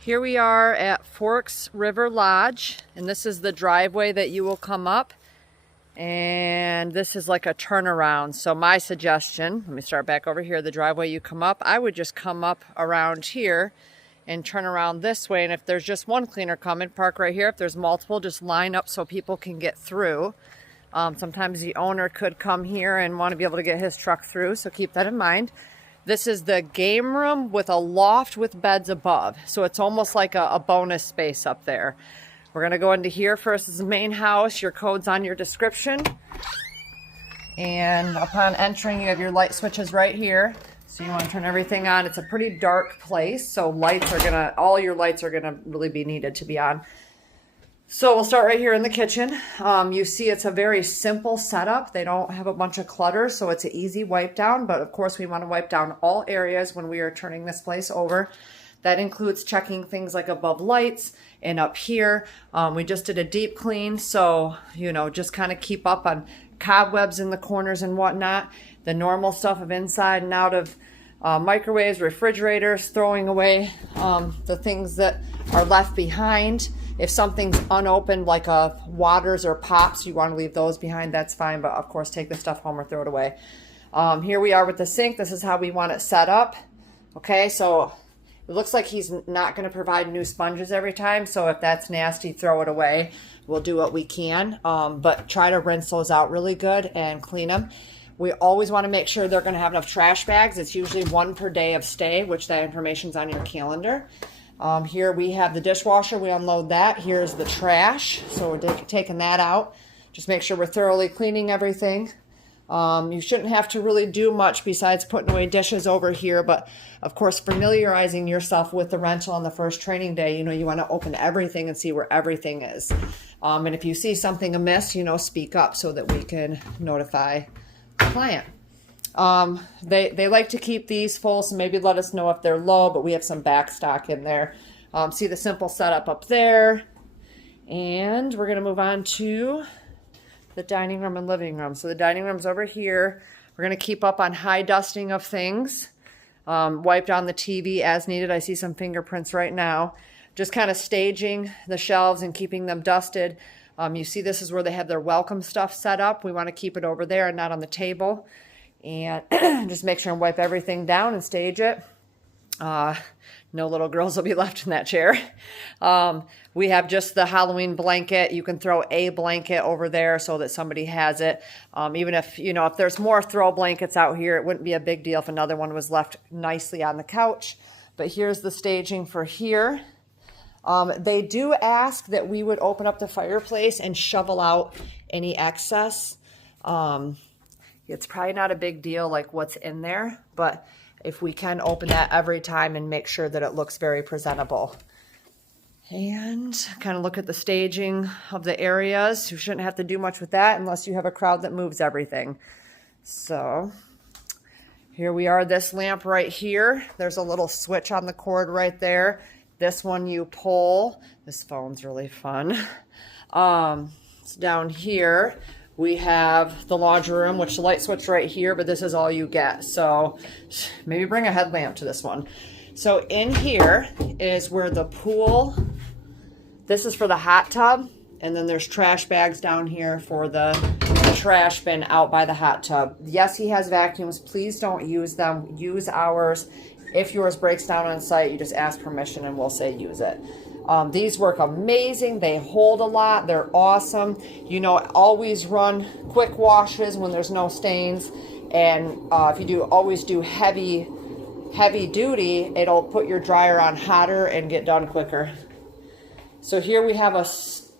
Here we are at Forks River Lodge, and this is the driveway that you will come up, and this is like a turnaround. So my suggestion, let me start back over here, the driveway you come up, I would just come up around here and turn around this way, and if there's just one cleaner coming, park right here. If there's multiple, just line up so people can get through. Sometimes the owner could come here and want to be able to get his truck through, so keep that in mind. This is the game room with a loft with beds above. So it's almost like a bonus space up there. We're gonna go into here first. This is the main house. Your code's on your description. And upon entering, you have your light switches right here. So you wanna turn everything on. It's a pretty dark place, so all your lights are gonna really be needed to be on. So we'll start right here in the kitchen. You see it's a very simple setup. They don't have a bunch of clutter, so it's an easy wipe down, but of course we want to wipe down all areas when we are turning this place over. That includes checking things like above lights and up here. We just did a deep clean, so just kind of keep up on cobwebs in the corners and whatnot. The normal stuff of inside and out of microwaves, refrigerators, throwing away the things that are left behind. If something's unopened, like waters or pops, you want to leave those behind, that's fine. But of course, take the stuff home or throw it away. Here we are with the sink. This is how we want it set up. Okay, so it looks like he's not going to provide new sponges every time. So if that's nasty, throw it away. We'll do what we can. But try to rinse those out really good and clean them. We always want to make sure they're going to have enough trash bags. It's usually 1 per day of stay, which that information's on your calendar. Here we have the dishwasher. We unload that. Here's the trash. So we're taking that out. Just make sure we're thoroughly cleaning everything. You shouldn't have to really do much besides putting away dishes over here. But of course, familiarizing yourself with the rental on the first training day, you want to open everything and see where everything is. And if you see something amiss, speak up so that we can notify the client. They like to keep these full, so maybe let us know if they're low, but we have some back stock in there. See the simple setup up there. And we're going to move on to the dining room and living room. So the dining room's over here. We're going to keep up on high dusting of things. Wipe down the TV as needed. I see some fingerprints right now. Just kind of staging the shelves and keeping them dusted. You see this is where they have their welcome stuff set up. We want to keep it over there and not on the table. And just make sure and wipe everything down and stage it. No little girls will be left in that chair. We have just the Halloween blanket. You can throw a blanket over there so that somebody has it. Even if, if there's more throw blankets out here, it wouldn't be a big deal if another one was left nicely on the couch. But here's the staging for here. They do ask that we would open up the fireplace and shovel out any excess. It's probably not a big deal like what's in there, but if we can open that every time and make sure that it looks very presentable. And kind of look at the staging of the areas. You shouldn't have to do much with that unless you have a crowd that moves everything. So here we are, this lamp right here. There's a little switch on the cord right there. This one you pull. This phone's really fun. It's down here. We have the laundry room, which the light switch right here, but this is all you get. So maybe bring a headlamp to this one. So in here is where the pool, this is for the hot tub. And then there's trash bags down here for the trash bin out by the hot tub. Yes, he has vacuums. Please don't use them. Use ours. If yours breaks down on site, you just ask permission and we'll say use it. These work amazing. They hold a lot. They're awesome. Always run quick washes when there's no stains. And if you always do heavy duty, it'll put your dryer on hotter and get done quicker. So here we have a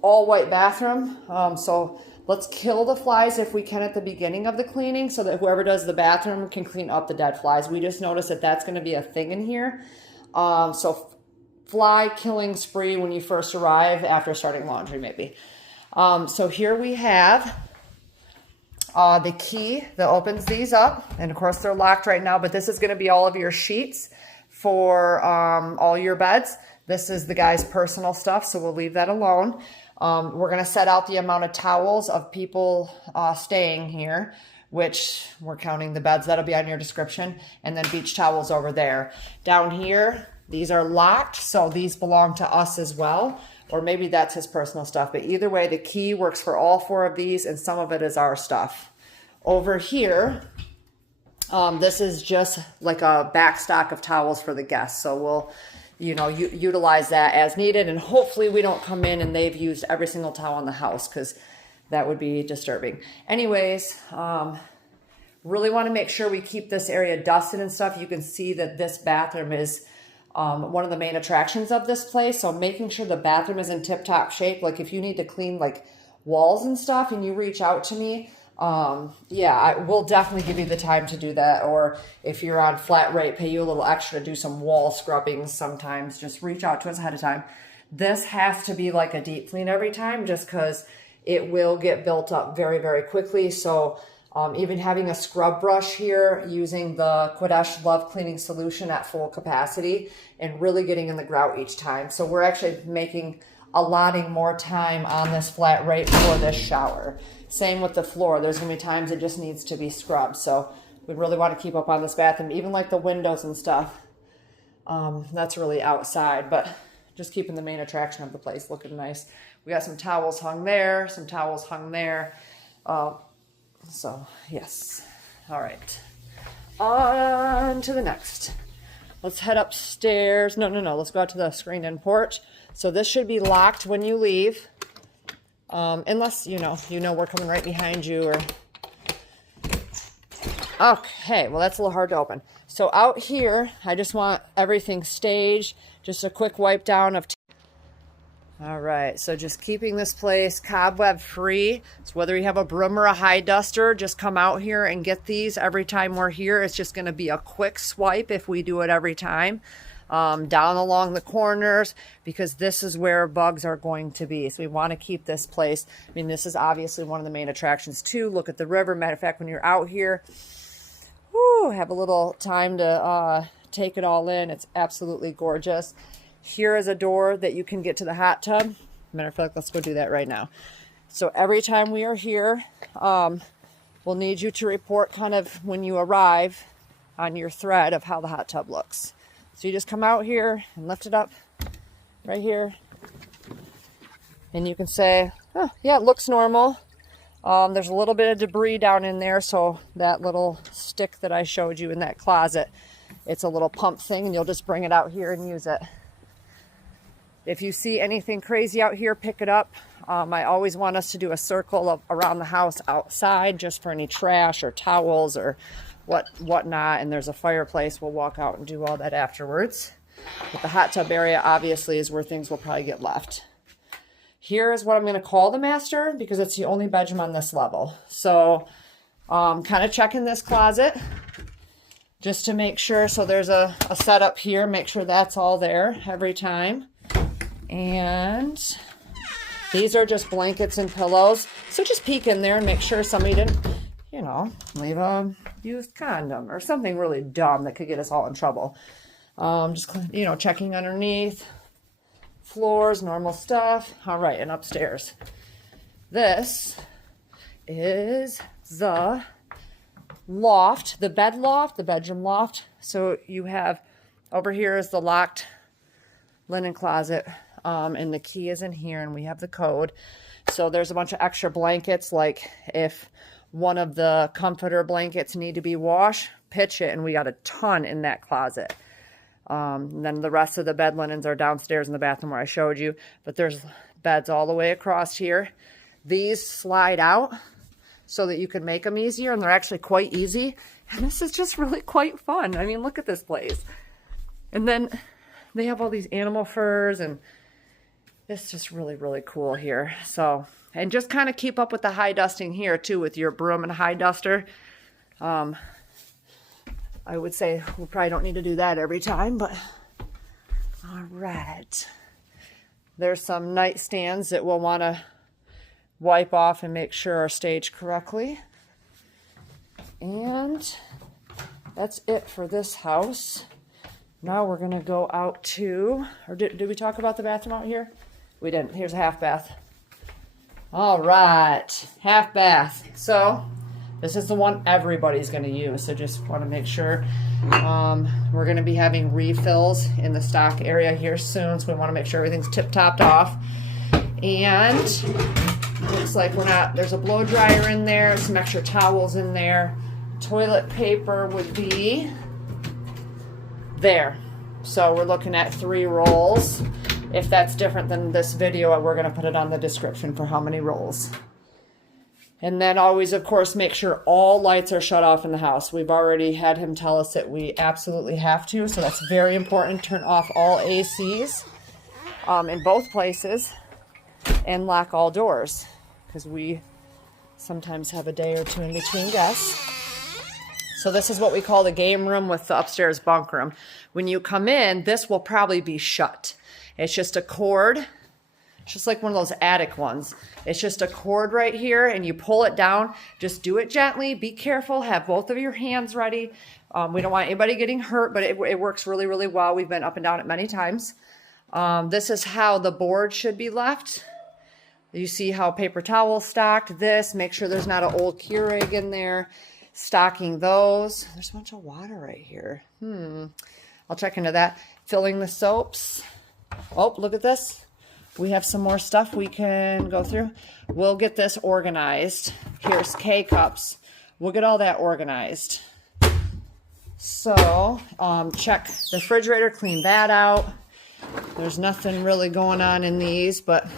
all white bathroom. So let's kill the flies if we can at the beginning of the cleaning so that whoever does the bathroom can clean up the dead flies. We just noticed that that's going to be a thing in here. So fly killing spree when you first arrive after starting laundry maybe. So here we have the key that opens these up, and of course they're locked right now, but this is going to be all of your sheets for all your beds. This is the guy's personal stuff, so we'll leave that alone. We're going to set out the amount of towels of people staying here, which we're counting the beds. That'll be on your description. And then beach towels over there. Down here, These are locked, so these belong to us as well. Or maybe that's his personal stuff. But either way, the key works for all 4 of these, and some of it is our stuff. Over here, this is just like a back stock of towels for the guests. So we'll, utilize that as needed. And hopefully we don't come in and they've used every single towel in the house, because that would be disturbing. Anyways, really want to make sure we keep this area dusted and stuff. You can see that this bathroom is one of the main attractions of this place. So making sure the bathroom is in tip-top shape. Like if you need to clean like walls and stuff and you reach out to me, I will definitely give you the time to do that. Or if you're on flat rate, pay you a little extra to do some wall scrubbing sometimes. Just reach out to us ahead of time. This has to be like a deep clean every time, just because it will get built up very, very quickly. So even having a scrub brush here, using the Quadesh Love Cleaning Solution at full capacity and really getting in the grout each time. So we're actually allotting more time on this flat rate for this shower. Same with the floor. There's going to be times it just needs to be scrubbed. So we really want to keep up on this bathroom, even like the windows and stuff. That's really outside, but just keeping the main attraction of the place looking nice. We got some towels hung there, some towels hung there. So yes. All right. On to the next. Let's head upstairs. No. Let's go out to the screened-in porch. So this should be locked when you leave. Unless, we're coming right behind you or... Okay, well, that's a little hard to open. So out here, I just want everything staged. Just a quick wipe down of... All right, so just keeping this place cobweb free. So whether you have a broom or a high duster, just come out here and get these every time we're here. It's just going to be a quick swipe if we do it every time. Down along the corners, because this is where bugs are going to be. So we want to keep this place. I mean, this is obviously one of the main attractions too. Look at the river. Matter of fact, when you're out here, have a little time to take it all in. It's absolutely gorgeous. Here is a door that you can get to the hot tub. Matter of fact, let's go do that right now. So every time we are here, we'll need you to report kind of when you arrive on your thread of how the hot tub looks. So you just come out here and lift it up right here. And you can say, oh, yeah, it looks normal. There's a little bit of debris down in there. So that little stick that I showed you in that closet, it's a little pump thing, and you'll just bring it out here and use it. If you see anything crazy out here, pick it up. I always want us to do a circle around the house outside, just for any trash or towels or whatnot. And there's a fireplace. We'll walk out and do all that afterwards. But the hot tub area obviously is where things will probably get left. Here is what I'm going to call the master, because it's the only bedroom on this level. So kind of checking this closet just to make sure. So there's a setup here. Make sure that's all there every time. And these are just blankets and pillows. So just peek in there and make sure somebody didn't, leave a used condom or something really dumb that could get us all in trouble. Just, checking underneath. Floors, normal stuff. All right, and upstairs. This is the loft, the bed loft, the bedroom loft. So you have, over here is the locked linen closet. And the key is in here, and we have the code. So there's a bunch of extra blankets. Like if one of the comforter blankets need to be washed, pitch it, and we got a ton in that closet. Then the rest of the bed linens are downstairs in the bathroom where I showed you. But there's beds all the way across here. These slide out so that you can make them easier, and they're actually quite easy. And this is just really quite fun. I mean, look at this place. And then they have all these animal furs, and it's just really, really cool here. So, and just kind of keep up with the high dusting here too with your broom and high duster. I would say we probably don't need to do that every time, but all right. There's some nightstands that we'll want to wipe off and make sure are staged correctly. And that's it for this house. Now we're going to go out to, or did we talk about the bathroom out here? We didn't. Here's a half bath. All right, half bath. So This is the one everybody's going to use, so just want to make sure. We're going to be having refills in the stock area here soon, so we want to make sure everything's tip-topped off. And looks like there's a blow dryer in there, some extra towels in there. Toilet paper would be there. So we're looking at 3 rolls. If that's different than this video, we're going to put it on the description for how many rolls. And then always, of course, make sure all lights are shut off in the house. We've already had him tell us that we absolutely have to, so that's very important. Turn off all ACs in both places and lock all doors because we sometimes have a day or two in between guests. So this is what we call the game room with the upstairs bunk room. When you come in, this will probably be shut. It's just a cord. It's just like one of those attic ones. It's just a cord right here, and you pull it down. Just do it gently. Be careful. Have both of your hands ready. We don't want anybody getting hurt, but it works really, really well. We've been up and down it many times. This is how the board should be left. You see how paper towel stocked. This, make sure there's not an old Keurig in there. Stocking those. There's a bunch of water right here. I'll check into that. Filling the soaps. Oh, look at this. We have some more stuff we can go through. We'll get this organized. Here's K-cups. We'll get all that organized. So, check the refrigerator, clean that out. There's nothing really going on in these, but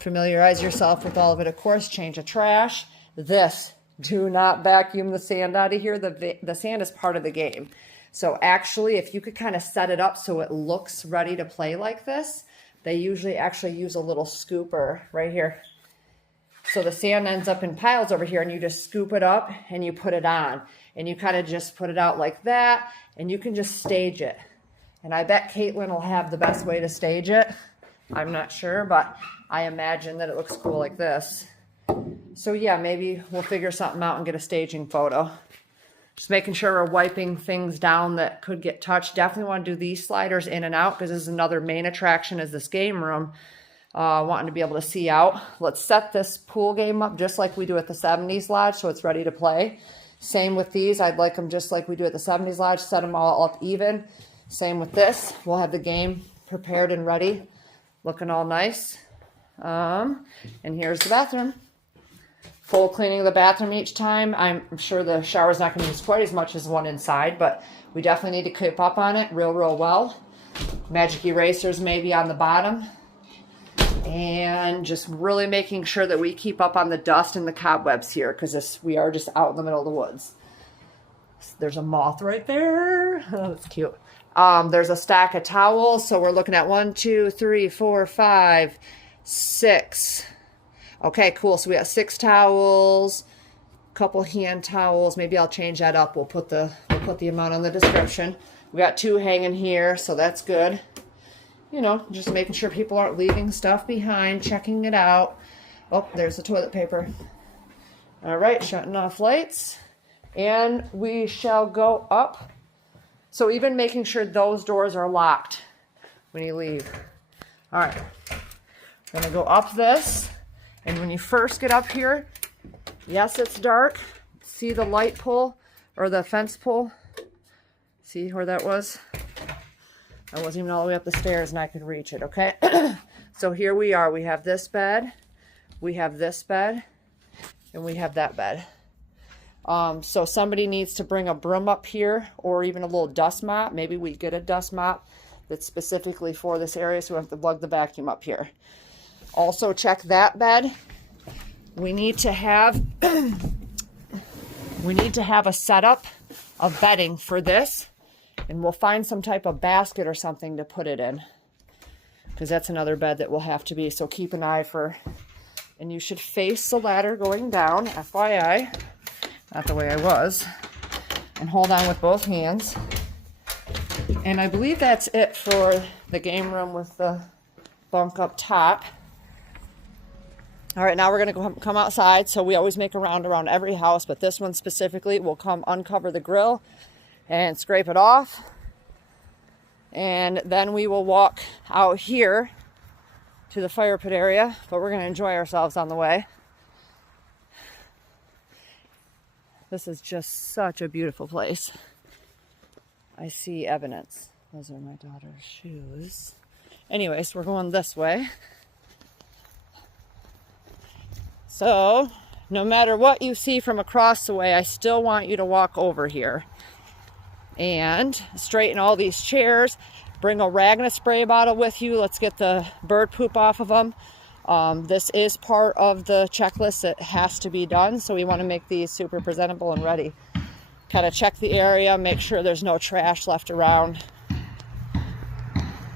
familiarize yourself with all of it. Of course, change of trash. This, do not vacuum the sand out of here. The sand is part of the game. So actually, if you could kind of set it up so it looks ready to play like this, they usually actually use a little scooper right here. So the sand ends up in piles over here, and you just scoop it up and you put it on. And you kind of just put it out like that, and you can just stage it. And I bet Caitlin will have the best way to stage it. I'm not sure, but I imagine that it looks cool like this. So yeah, maybe we'll figure something out and get a staging photo. Just making sure we're wiping things down that could get touched. Definitely want to do these sliders in and out because this is another main attraction is this game room. Wanting to be able to see out. Let's set this pool game up just like we do at the 70s Lodge so it's ready to play. Same with these. I'd like them just like we do at the 70s Lodge. Set them all up even. Same with this. We'll have the game prepared and ready. Looking all nice. And here's the bathroom. Full cleaning of the bathroom each time. I'm sure the shower's not going to use quite as much as one inside, but we definitely need to keep up on it real well. Magic erasers maybe on the bottom. And just really making sure that we keep up on the dust and the cobwebs here because we are just out in the middle of the woods. There's a moth right there. Oh, that's cute. There's a stack of towels. So we're looking at 1, 2, 3, 4, 5, 6. Okay, cool. So we got 6 towels, a couple hand towels. Maybe I'll change that up. We'll put the amount on the description. We got 2 hanging here, so that's good. You know, just making sure people aren't leaving stuff behind, checking it out. Oh, there's the toilet paper. All right, shutting off lights. And we shall go up. So even making sure those doors are locked when you leave. All right, we're gonna go up this. And when you first get up here, yes, it's dark. See the light pole or the fence pole? See where that was? I wasn't even all the way up the stairs and I could reach it, okay? So here we are. We have this bed, we have this bed, and we have that bed. So somebody needs to bring a broom up here or even a little dust mop. Maybe we get a dust mop that's specifically for this area so we have to lug the vacuum up here. Also check that bed. We need to have a setup of bedding for this, and we'll find some type of basket or something to put it in because that's another bed that will have to be. So keep an eye for, and you should face the ladder going down, FYI, not the way I was, and hold on with both hands. And I believe that's it for the game room with the bunk up top. All right, now we're going to come outside. So we always make a round around every house, but this one specifically, we'll come uncover the grill and scrape it off. And then we will walk out here to the fire pit area, but we're going to enjoy ourselves on the way. This is just such a beautiful place. I see evidence. Those are my daughter's shoes. Anyways, we're going this way. So, no matter what you see from across the way, I still want you to walk over here and straighten all these chairs. Bring a rag and a spray bottle with you. Let's get the bird poop off of them. This is part of the checklist that has to be done, so we want to make these super presentable and ready. Kind of check the area, make sure there's no trash left around.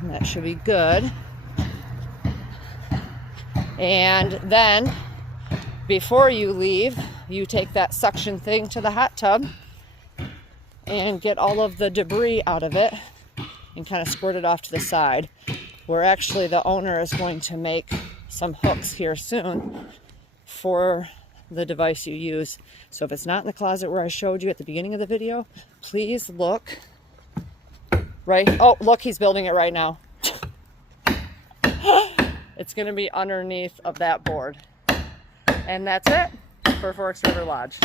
And that should be good. And then, before you leave, you take that suction thing to the hot tub and get all of the debris out of it and kind of squirt it off to the side. Where actually the owner is going to make some hooks here soon for the device you use. So if it's not in the closet where I showed you at the beginning of the video, please look. Right? Oh, look, he's building it right now. It's going to be underneath of that board. And that's it for Forks River Lodge.